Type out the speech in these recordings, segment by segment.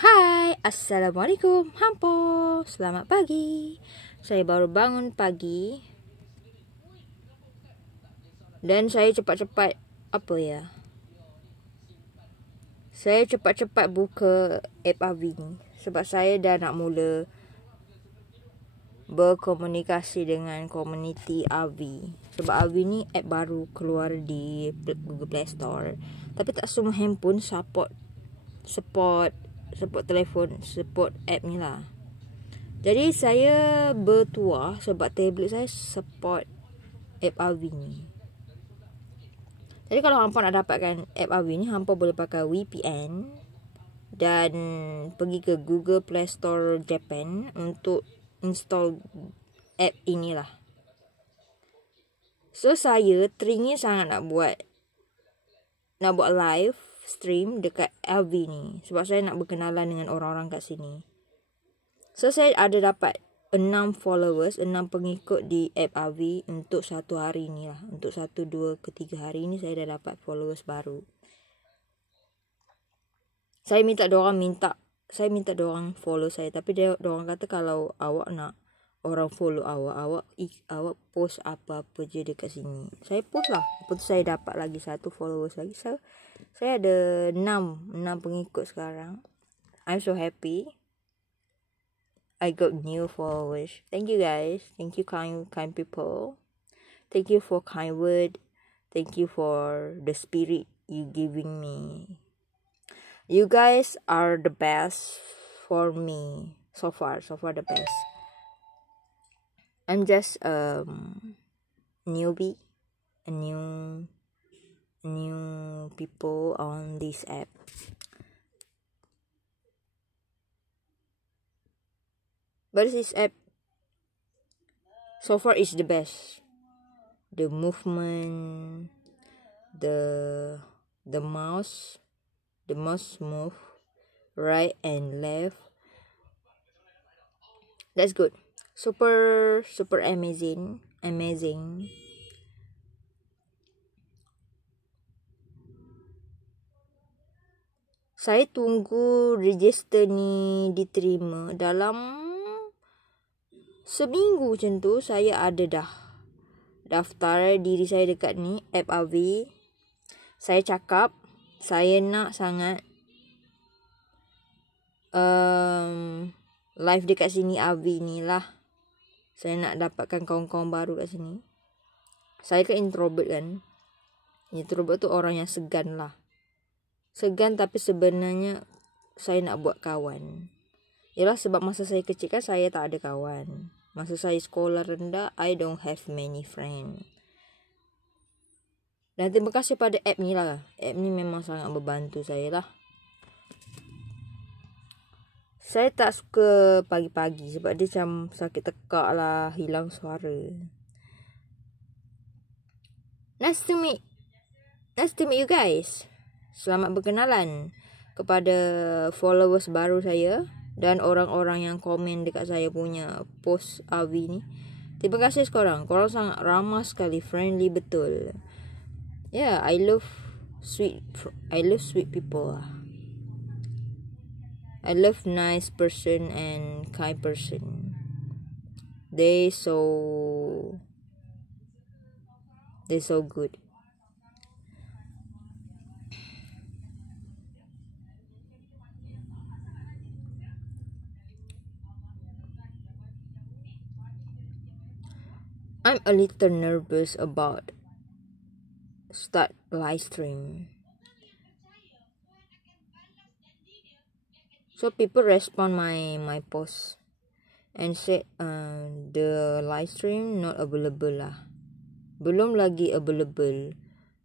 Hai, Assalamualaikum, hampo. Selamat pagi. Saya baru bangun pagi dan saya cepat-cepat Saya cepat-cepat buka app Avi ni sebab saya dah nak mula berkomunikasi dengan komuniti Avi. Sebab Avi ni app baru keluar di Google Play Store. Tapi tak semua handphone support telefon, support app ni lah. Jadi saya bertuah sebab tablet saya support app Avi ni. Jadi kalau hampa nak dapatkan app Avi ni, hampa boleh pakai VPN dan pergi ke Google Play Store Japan untuk install app inilah. So saya teringin sangat nak buat live stream dekat Avi ni sebab saya nak berkenalan dengan orang-orang kat sini. So saya ada dapat 6 followers, 6 pengikut di app Avi untuk satu hari ni lah. Untuk 1, 2 ke 3 hari ni saya dah dapat followers baru. Saya minta diorang follow saya, tapi diorang kata kalau awak nak orang follow awak post apa-apa je dekat sini. Saya post lah. Lepas tu saya dapat lagi 1 followers lagi. So, saya ada 6 pengikut sekarang. I'm so happy. I got new followers. Thank you guys. Thank you kind people. Thank you for kind word. Thank you for the spirit you giving me. You guys are the best for me so far the best. I'm just newbie, a new people on this app. But this app so far is the best. The movement, the mouse move right and left. That's good. Super amazing. Saya tunggu register ni diterima dalam seminggu macam tu. Saya ada dah daftar diri saya dekat ni app Avi. Saya cakap saya nak sangat live dekat sini Avi ni lah. Saya nak dapatkan kawan-kawan baru kat sini. Saya kan introvert kan. Introvert tu orang yang segan lah. Segan tapi sebenarnya saya nak buat kawan. Yalah sebab masa saya kecil kan saya tak ada kawan. Masa saya sekolah rendah, I don't have many friends. Dan terima kasih pada app ni lah. App ni memang sangat membantu saya lah. Saya tak suka pagi-pagi sebab dia macam sakit tekak lah, hilang suara. Nice to meet you guys. Selamat berkenalan kepada followers baru saya dan orang-orang yang komen dekat saya punya post Avi ni. Terima kasih korang. Korang sangat ramah sekali, friendly betul. Yeah, I love sweet people lah. I love nice person and kind person. They so good. I'm a little nervous about start live stream. So people respond my post and say the live stream not available lah. Belum lagi available.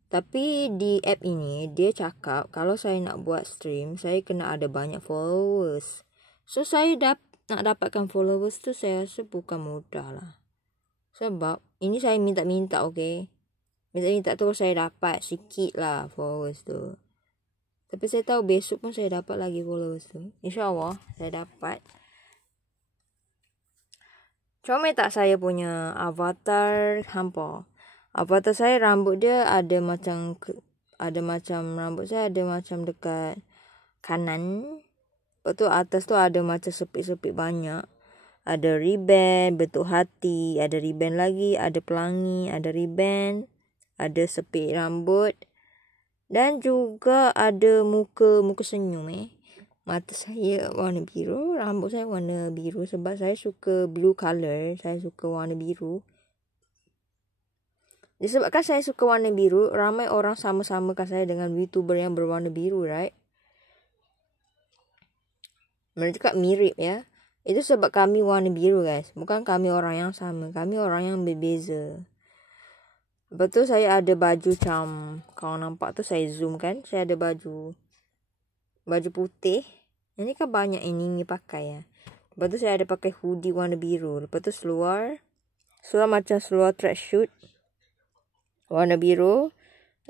Tapi di app ini dia cakap kalau saya nak buat stream saya kena ada banyak followers. So saya nak dapatkan followers tu saya rasa bukan mudah lah. Sebab ini saya minta-minta, okay. Minta-minta tu saya dapat sikit lah followers tu. Tapi saya tahu besok pun saya dapat lagi followers tu. InsyaAllah saya dapat. Comel tak saya punya avatar hampa? Avatar saya rambut dia ada macam rambut saya ada macam dekat kanan. Lepas tu atas tu ada macam sepit-sepit banyak. Ada ribbon, bentuk hati. Ada ribbon lagi, ada pelangi, ada ribbon. Ada sepit rambut. Dan juga ada muka senyum Mata saya warna biru. Rambut saya warna biru. Sebab saya suka blue colour. Saya suka warna biru. Disebabkan saya suka warna biru, ramai orang sama-samakan saya dengan VTuber yang berwarna biru, right? Mereka cakap mirip ya. Itu sebab kami warna biru, guys. Bukan kami orang yang sama. Kami orang yang berbeza. Lepas tu saya ada baju macam, kalau nampak tu saya zoom kan. Saya ada baju putih. Ini kan banyak ini pakai ya. Lepas tu saya ada pakai hoodie warna biru. Lepas tu seluar macam seluar tracksuit warna biru.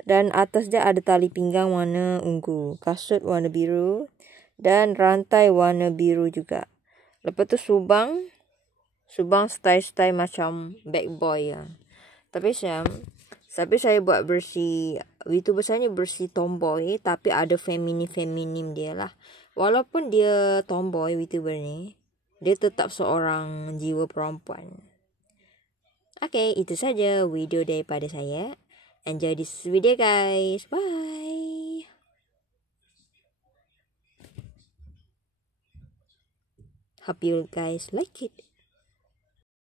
Dan atas dia ada tali pinggang warna ungu. Kasut warna biru. Dan rantai warna biru juga. Lepas tu subang style macam bad boy ya. Tapi saya buat bersih. VTuber saya ni bersih tomboy. Tapi ada feminim dia lah. Walaupun dia tomboy VTuber ni, dia tetap seorang jiwa perempuan. Okay, itu saja video daripada saya. Enjoy this video, guys. Bye. Hope you guys like it.